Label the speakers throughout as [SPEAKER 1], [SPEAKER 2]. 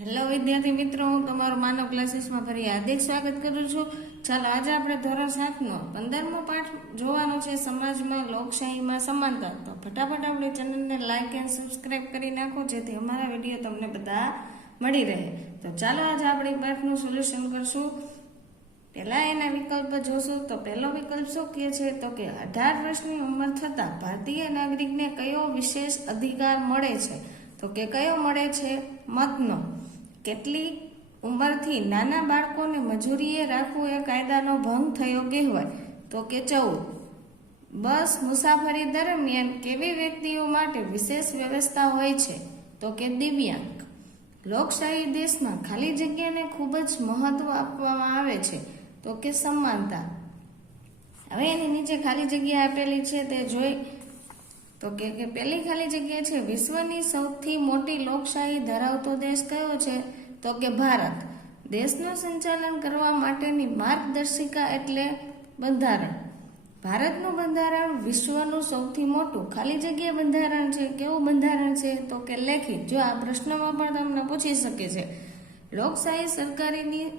[SPEAKER 1] Hello વિદ્યાર્થી મિત્રો, હું તમારું માનવ ક્લાસીસમાં ફરી હાર્દિક સ્વાગત કરું છું. ચાલો આજે આપણે ધોરણ સાતનો પંદરમો પાઠ જોવાનો છે સમાજમાં, લોકશાહીમાં સમાનતા. તો ફટાફટ આપણે ચેનલને લાઇક એન્ડ સબસ્ક્રાઇબ કરી નાખો, જેથી અમારા વીડિયો તમને બધા મળી રહે. તો ચાલો આજે આપણે પાઠનું સોલ્યુશન કરશું. પહેલાં એના વિકલ્પ જોશું. તો પહેલો વિકલ્પ શું કહે છે? તો કે અઢાર વર્ષની ઉંમર થતાં ભારતીય નાગરિકને કયો વિશેષ અધિકાર મળે છે? તો કે કયો મળે છે? મતનો. કેટલી ઉંમરથી નાના બાળકોને મજૂરીએ રાખવું એ કાયદાનો ભંગ થયો કહેવાય. તો કે ચૌદ. બસ મુસાફરી દરમિયાન કેવી વ્યક્તિઓ માટે વિશેષ વ્યવસ્થા હોય છે? તો કે દિવ્યાંગ. લોકશાહી દેશમાં ખાલી જગ્યાને ખૂબ જ મહત્વ આપવામાં આવે છે. તો કે સમાનતા. હવે એની નીચે ખાલી જગ્યા આપેલી છે તે જોઈ તો કે કે પહેલી ખાલી જગ્યા છે, વિશ્વની સૌથી મોટી લોકશાહી ધરાવતો દેશ કયો છે? તો કે ભારત. દેશનું સંચાલન કરવા માટેની માર્ગદર્શિકા એટલે બંધારણ. ભારતનું બંધારણ વિશ્વનું સૌથી મોટું ખાલી જગ્યા બંધારણ છે. કેવું બંધારણ છે? તો કે લેખિત. જો આ પ્રશ્નમાં પણ તમને પૂછી શકે છે. લોકશાહી સરકારીની,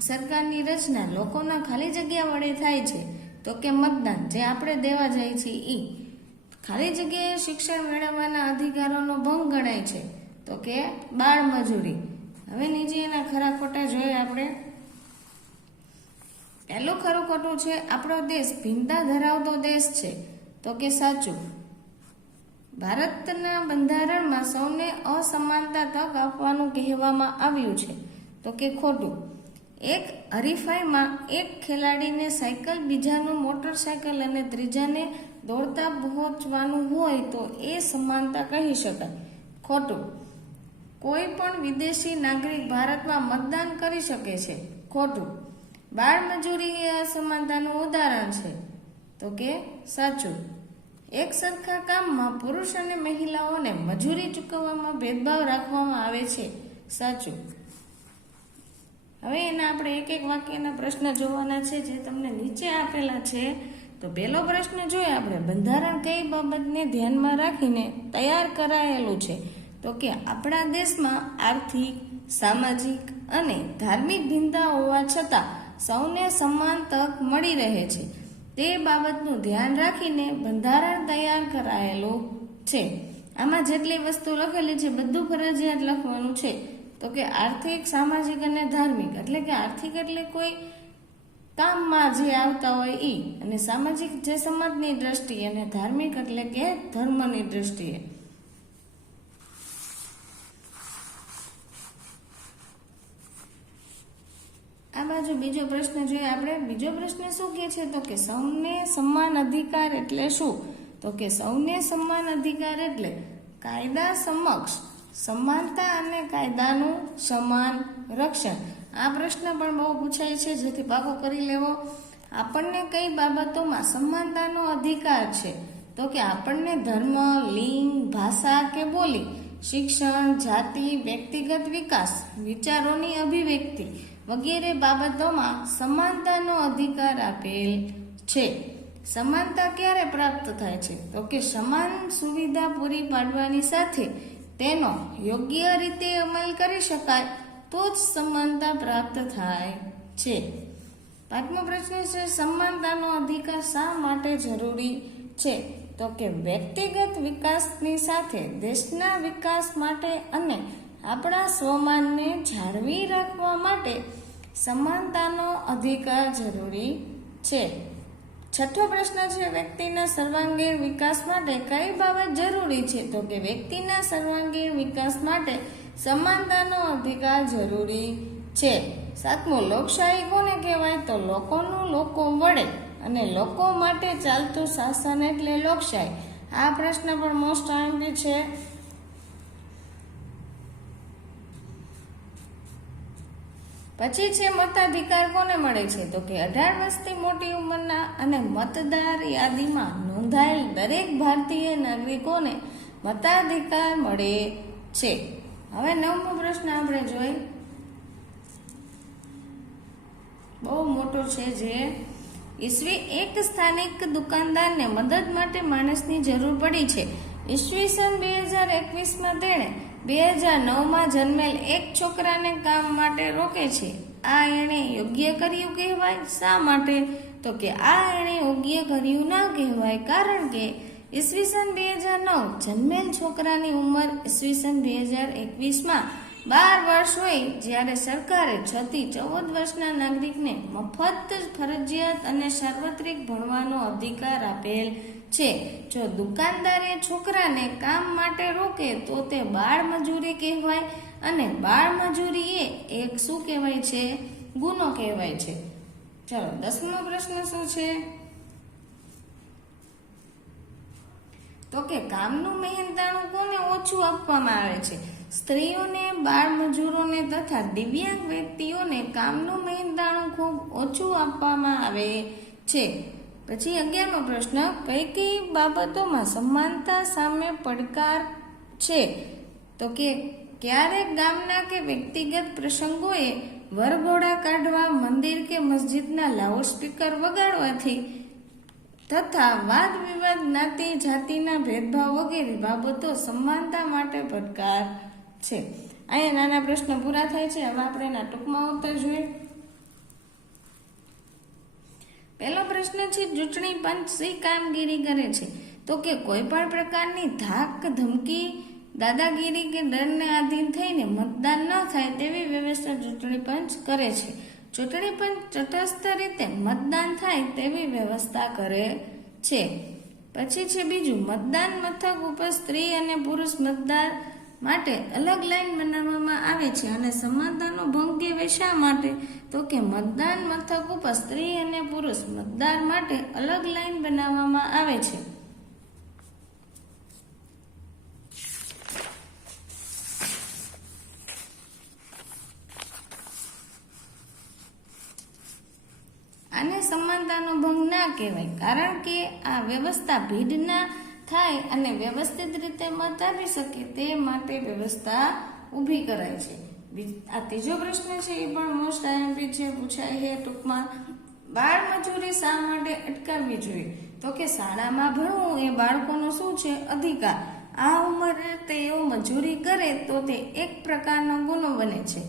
[SPEAKER 1] સરકારની રચના લોકોના ખાલી જગ્યા વડે થાય છે. તો કે મતદાન, જે આપણે દેવા જાય છે ઈ. ખાલી જગ્યાએ શિક્ષણ મેળવવાના અધિકારોનો ભંગ ગણાય છે. તો કે બાળ મજૂરી. હવે નીચે એના ખરા ખોટા જોઈએ આપણે. પહેલું ખરું ખોટું છે, આપણો દેશ ભિન્નતા ધરાવતો દેશ છે. તો કે સાચું. ભારતના બંધારણમાં સૌને અસમાનતા તક આપવાનું કહેવામાં આવ્યું છે. તો કે ખોટું. એક હરીફાઈમાં એક ખેલાડીને સાયકલ, બીજાનું મોટરસાયકલ અને ત્રીજાને દોડતા પહોંચવાનું હોય તો એ સમાનતા કહી શકાય. ખોટું. કોઈ પણ વિદેશી નાગરિક ભારતમાં મતદાન કરી શકે છે. ખોટું. બાળ મજૂરી એ અસમાનતાનું ઉદાહરણ છે. તો કે સાચું. એક સરખા કામમાં પુરુષ અને મહિલાઓને મજૂરી ચૂકવવામાં ભેદભાવ રાખવામાં આવે છે. સાચું. હવે એના આપણે એક એક વાક્યના પ્રશ્ન જોવાના છે, જે તમને નીચે આપેલા છે. તો પહેલો પ્રશ્ન જોઈએ આપણે, બંધારણ કઈ બાબતને ધ્યાનમાં રાખીને તૈયાર કરાયેલું છે? તો કે આપણા દેશમાં આર્થિક, સામાજિક અને ધાર્મિક ભિન્નતા હોવા છતાં સૌને સમાન તક મળી રહે છે. તે બાબતનું ધ્યાન રાખીને બંધારણ તૈયાર કરાયેલું છે. આમાં જેટલી વસ્તુ લખેલી છે, બધું ફરજિયાત લખવાનું છે. તો કે આર્થિક, સામાજિક અને ધાર્મિક, એટલે કે આર્થિક એટલે કોઈ કામમાં જે આવતા હોય એ અને સામાજિક જે સમાજની દ્રષ્ટિએ અને ધાર્મિક એટલે કે ધર્મની દ્રષ્ટિએ. આ બાજુ બીજો પ્રશ્ન જોઈએ આપણે. બીજો પ્રશ્ન શું કહે છે? તો કે સૌને સમાન અધિકાર એટલે શું? તો કે સૌને સમાન અધિકાર એટલે કાયદા સમક્ષ સમાનતા અને કાયદાનું સમાન રક્ષણ? આ પ્રશ્ન પણ બહુ પૂછાય છે, જેથી પાકો કરી લેવો. આપણને કઈ બાબતોમાં સમાનતાનો અધિકાર છે? તો કે આપણને ધર્મ, લિંગ, ભાષા કે બોલી, શિક્ષણ, જાતિ, વ્યક્તિગત વિકાસ, વિચારોની અભિવ્યક્તિ વગેરે બાબતોમાં સમાનતાનો અધિકાર આપેલ છે. સમાનતા ક્યારે પ્રાપ્ત થાય છે? તો કે સમાન સુવિધા પૂરી પાડવાની સાથે તેનો યોગ્ય રીતે અમલ કરી શકાય, તો જ સમાનતા પ્રાપ્ત થાય છે. પાંચમો પ્રશ્ન છે, સમાનતાનો અધિકાર શા માટે જરૂરી છે? તો કે વ્યક્તિગત વિકાસની સાથે દેશના વિકાસ માટે અને આપણા સ્વમાનને જાળવી રાખવા માટે સમાનતાનો અધિકાર જરૂરી છે. છઠ્ઠો પ્રશ્ન છે, વ્યક્તિના સર્વાંગીણ વિકાસ માટે કઈ બાબત જરૂરી છે? તો કે વ્યક્તિના સર્વાંગીણ વિકાસ માટે સમાનતાનો અધિકાર જરૂરી છે. સાતમો, લોકશાહી કોને કહેવાય? તો લોકોનું લોકો વડે અને લોકો માટે ચાલતું શાસન એટલે લોકશાહી. આ પ્રશ્ન પણ મોસ્ટ આઈમ્પી છે. પછી છે મતાધિકાર કોને મળે છે? તો કે અઢાર વર્ષથી મોટી ઉંમરના અને મતદાર યાદીમાં નોંધાયેલ દરેક ભારતીય નાગરિકોને મતાધિકાર મળે છે. હવે નવમો પ્રશ્ન આપણે જોઈ. બહુ મોટો છે જે, ઈસવી એક સ્થાનિક દુકાનદારને મદદ માટે માણસની જરૂર પડી છે. ઈસવીસન બે હજાર એકવીસમાં તેણે બે હજાર નવમાં જન્મેલ એક છોકરાને કામ માટે રોકે છે. આ એણે યોગ્ય કર્યું કહેવાય. શા માટે? તો કે આ એણે યોગ્ય કર્યું ના કહેવાય. કારણ કે ઈસવીસન બે હજાર નવ જન્મેલ છોકરાની ઉંમર ઈસવીસન બે હજાર એકવીસમાં. બાર વર્ષ હોય જ્યારે સરકારે છથી ચૌદ વર્ષના નાગરિકને મફત ફરજિયાત અને સાર્વત્રિક ભણવાનો અધિકાર આપેલ છે. જો દુકાનદાર છોકરાને કામ માટે રોકે, તો તે બાળ મજૂરી કહેવાય અને બાળ મજૂરી એ એક શું કહેવાય છે? ગુનો કહેવાય છે. ચલો, દસમો પ્રશ્ન શું છે? તો કે કામનું મહેનતાણું કોને ઓછું આપવામાં આવે છે? સ્ત્રીઓને, બાળ મજૂરોને તથા દિવ્યાંગ વ્યક્તિઓને કામનું મહેનતાણું ખૂબ ઓછું આપવામાં આવે છે. પછી અગિયારમો પ્રશ્ન કઈ કઈ બાબતોમાં સમાનતા સામે પડકાર છે? તો કે ક્યારેક ગામના કે વ્યક્તિગત પ્રસંગોએ વરઘોડા કાઢવા, મંદિર કે મસ્જિદના લાઉડસ્પીકર વગાડવાથી તથા વાદ વિવાદ જ્ઞાતિ જાતિના ભેદભાવ વગેરે બાબતો સમાનતા માટે પડકાર છે? અહીંયા નાના પ્રશ્ન પૂરા થાય છે. હવે આપણે એના ટૂંકમાં ઉત્તર જોઈએ. પહેલો પ્રશ્ન છે, ચૂંટણી પંચ શી કામગીરી કરે છે? તો કે કોઈ પણ પ્રકારની ધાક, ધમકી, દાદાગીરી કે ડરને આધીન થઈને મતદાન ન થાય તેવી વ્યવસ્થા ચૂંટણી પંચ કરે છે. ચૂંટણી પંચ તટસ્થ રીતે મતદાન થાય તેવી વ્યવસ્થા કરે છે. પછી છે બીજું, મતદાન મથક ઉપર સ્ત્રી અને પુરુષ મતદાર માટે અલગ લાઈન બનાવવામાં આવે છે અને સમાનતાનો ભંગ કહેવાય શા માટે, તો કે મતદાન મથક ઉપર સ્ત્રી અને પુરુષ મતદાર માટે અલગ લાઈન બનાવવામાં આવે છે. આને સમાનતાનો ભંગ ના કહેવાય, કારણ કે આ વ્યવસ્થા ભીડ ના થાય અને વ્યવસ્થિત રીતે મત આપી શકે તે માટે વ્યવસ્થા ઊભી કરાય છે. આ ત્રીજો પ્રશ્ન છે એ પણ મોસ્ટ આઈએમપી છે, પૂછાય છે ટૂંકમાં. બાળ મજૂરી શા માટે અટકાવવી જોઈએ? તો કે શાળામાં ભણવું એ બાળકોનો શું છે? અધિકાર. આ ઉંમરે તેઓ મજૂરી કરે તો તે એક પ્રકારનો ગુનો બને છે.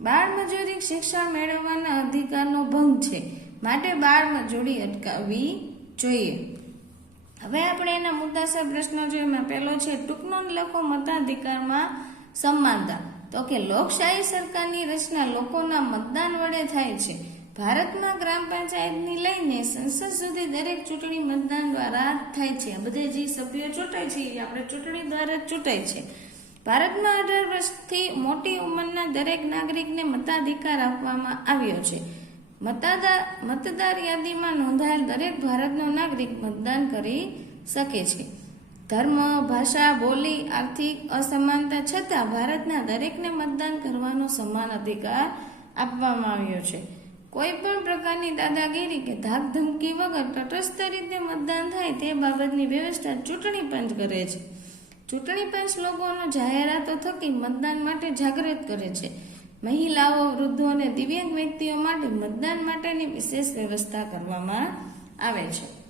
[SPEAKER 1] બાળ મજૂરી શિક્ષણ મેળવવાના અધિકારનો ભંગ છે. માટે બાળ મજૂરી અટકાવવી જોઈએ. હવે આપણે એના મુદ્દાસર પ્રશ્નો જોઈએ એમાં પહેલો છે, ટૂંકનો લખો મતાધિકારમાં સમાનતા તો કે લોકશાહી સરકારની રચના લોકોના મતદાન વડે થાય છે. ભારતમાં ગ્રામ પંચાયતની લઈને સંસદ સુધી દરેક ચૂંટણી મતદાન દ્વારા થાય છે. બધે જે સભ્યો ચૂંટાય છે, એ આપણે ચૂંટણી દ્વારા જ ચૂંટાય છે. ભારતમાં અઢાર વર્ષથી મોટી ઉંમરના દરેક નાગરિકને મતાધિકાર આપવામાં આવ્યો છે. મતદાર મતદાર યાદીમાં નોંધાયેલ દરેક ભારતનો નાગરિક મતદાન કરી શકે છે. ધર્મ, ભાષા, બોલી, આર્થિક અસમાનતા છતાં ભારતના દરેકને મતદાન કરવાનો સમાન અધિકાર આપવામાં આવ્યો છે. કોઈ પણ પ્રકારની દાદાગીરી કે ધાક ધમકી વગર તટસ્થ રીતે મતદાન થાય તે બાબતની વ્યવસ્થા ચૂંટણી પંચ કરે છે. ચૂંટણી પંચ લોકોનો જાહેરાતો થકી મતદાન માટે જાગૃત કરે છે. મહિલાઓ, વૃદ્ધો અને દિવ્યાંગ વ્યક્તિઓ માટે મતદાન માટેની વિશેષ વ્યવસ્થા કરવામાં આવે છે.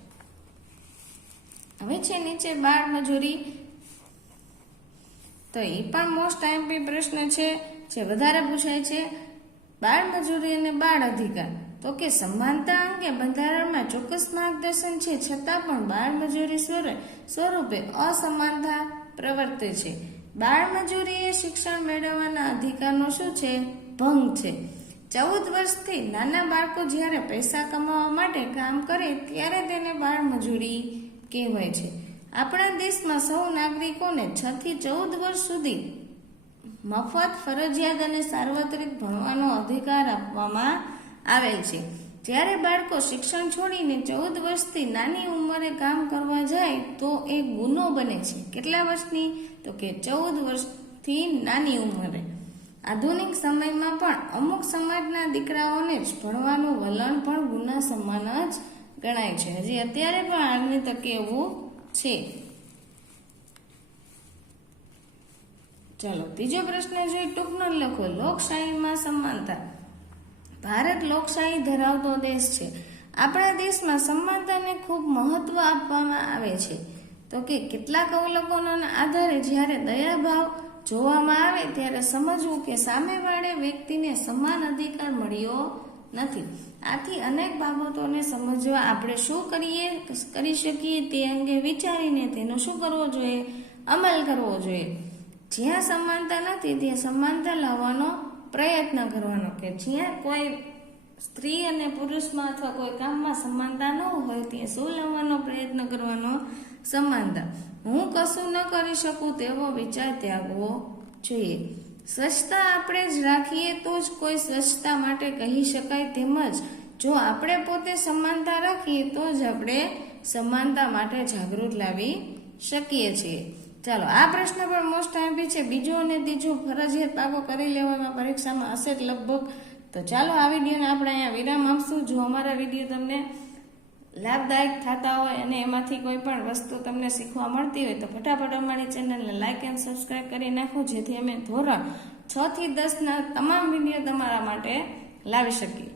[SPEAKER 1] હવે છે નીચે બાળ મજૂરી. તો એ પણ મોસ્ટ આઈમ્પી પ્રશ્ન છે, જે વધારે પૂછાય છે, બાળ મજૂરી અને બાળ અધિકાર. તો કે સમાનતા અંગે બંધારણમાં ચોક્કસ માર્ગદર્શન છે, છતાં પણ બાળ મજૂરી સ્વરૂપે અસમાનતા પ્રવર્તે છે. બાળ મજૂરી એ શિક્ષણ મેળવવાના અધિકારનો શું છે? ભંગ છે. ચૌદ વર્ષથી નાના બાળકો જ્યારે પૈસા કમાવા માટે કામ કરે ત્યારે તેને બાળ મજૂરી કહેવાય છે. આપણા દેશમાં સૌ નાગરિકોને છ થી ચૌદ વર્ષ સુધી મફત ફરજિયાત અને સાર્વત્રિક ભણવાનો અધિકાર આપવામાં આવેલ છે. જ્યારે બાળકો શિક્ષણ છોડીને ચૌદ વર્ષથી નાની ઉંમરે કામ કરવા જાય તો એ ગુનો બને છે. કેટલા વર્ષની? તો કે ચૌદ વર્ષથી નાની ઉંમરે. આધુનિક સમયમાં પણ અમુક સમાજના દીકરાઓને જ ભણવાનું વલણ પણ ગુના સમાન જ ગણાય છે. હજી અત્યારે પણ આજની તકે એવું છે. ચાલો, ત્રીજો પ્રશ્ન જોઈએ. ટૂંકનો લખો. લોકશાહીમાં સમાનતા. ભારત લોકશાહી ધરાવતો દેશ છે. આપણા દેશમાં સમાનતાને ખૂબ મહત્વ આપવામાં આવે છે. તો કે કેટલાક અવલોકનોના આધારે જ્યારે દયાભાવ જોવામાં આવે ત્યારે સમજવું કે સામેવાળે વ્યક્તિને સમાન અધિકાર મળ્યો નથી. આથી અનેક બાબતોને સમજવા આપણે શું કરીએ, કરી શકીએ તે અંગે વિચારીને તેનો શું કરવો જોઈએ? અમલ કરવો જોઈએ. જ્યાં સમાનતા નથી, ત્યાં સમાનતા લાવવાનો પ્રયત્ન કરવાનો કે જ્યાં કોઈ સ્ત્રી અને પુરુષમાં અથવા કોઈ કામમાં સમાનતા ન હોય, ત્યાં શું લાવવાનો પ્રયત્ન કરવાનો સમાનતા? હું કશું ન કરી શકું તેવો વિચાર ત્યાગવો જોઈએ. સ્વચ્છતા આપણે જ રાખીએ તો જ કોઈ સ્વચ્છતા માટે કહી શકાય તેમજ જો આપણે પોતે સમાનતા રાખીએ તો જ આપણે સમાનતા માટે જાગૃત લાવી શકીએ છીએ. ચાલો, આ પ્રશ્ન પણ મોસ્ટ આઈમ્પી છે. બીજો અને ત્રીજો ફરજિયાત પાકો કરી લેવામાં પરીક્ષામાં હશે લગભગ. તો ચાલો, આ વિડીયોને આપણે અહીંયા વિરામ આપશું. જો અમારા વીડિયો તમને લાભદાયક થતા હોય અને એમાંથી કોઈ પણ વસ્તુ તમને શીખવા મળતી હોય તો ફટાફટ અમારી ચેનલને લાઇક એન્ડ સબસ્ક્રાઇબ કરી નાખો, જેથી અમે ધોરણ છ થી દસના તમામ વીડિયો તમારા માટે લાવી શકીએ.